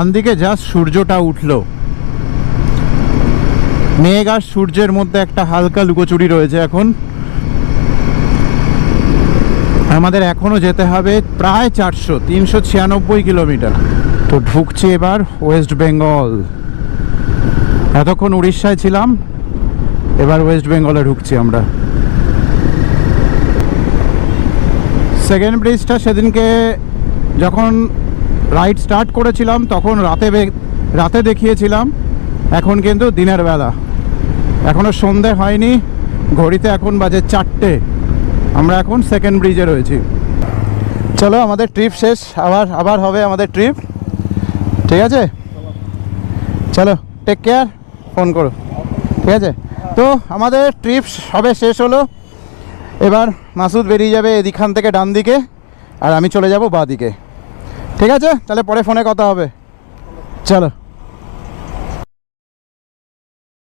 ডান দিকে জাস্ট সূর্যটা উঠলো, মেঘ আর সূর্যের মধ্যে একটা হালকা লুকোচুরি রয়েছে। এখন আমাদের এখনো যেতে হবে প্রায় 396 কিলোমিটার। তো ঢুকছি এবার ওয়েস্ট বেঙ্গল। এতক্ষণ উড়িষ্যায় ছিলাম, এবার ওয়েস্ট বেঙ্গলে ঢুকছি আমরা। সেকেন্ড ব্রিজটা সেদিনকে যখন রাইড স্টার্ট করেছিলাম তখন রাতে দেখিয়েছিলাম, এখন কিন্তু দিনের বেলা, এখনও সন্ধে হয়নি, ঘড়িতে এখন বাজে 4টে। আমরা এখন সেকেন্ড ব্রিজে রয়েছি। চলো আমাদের ট্রিপ শেষ, আবার হবে আমাদের ট্রিপ, ঠিক আছে? চলো টেক কেয়ার, ফোন করো, ঠিক আছে? তো আমাদের ট্রিপ সবে শেষ হলো। এবার মাসুদ বেরিয়ে যাবে এদিকখান থেকে ডান দিকে, আর আমি চলে যাব বাঁ দিকে, ঠিক আছে? তাহলে পরে ফোনে কথা হবে, চলো।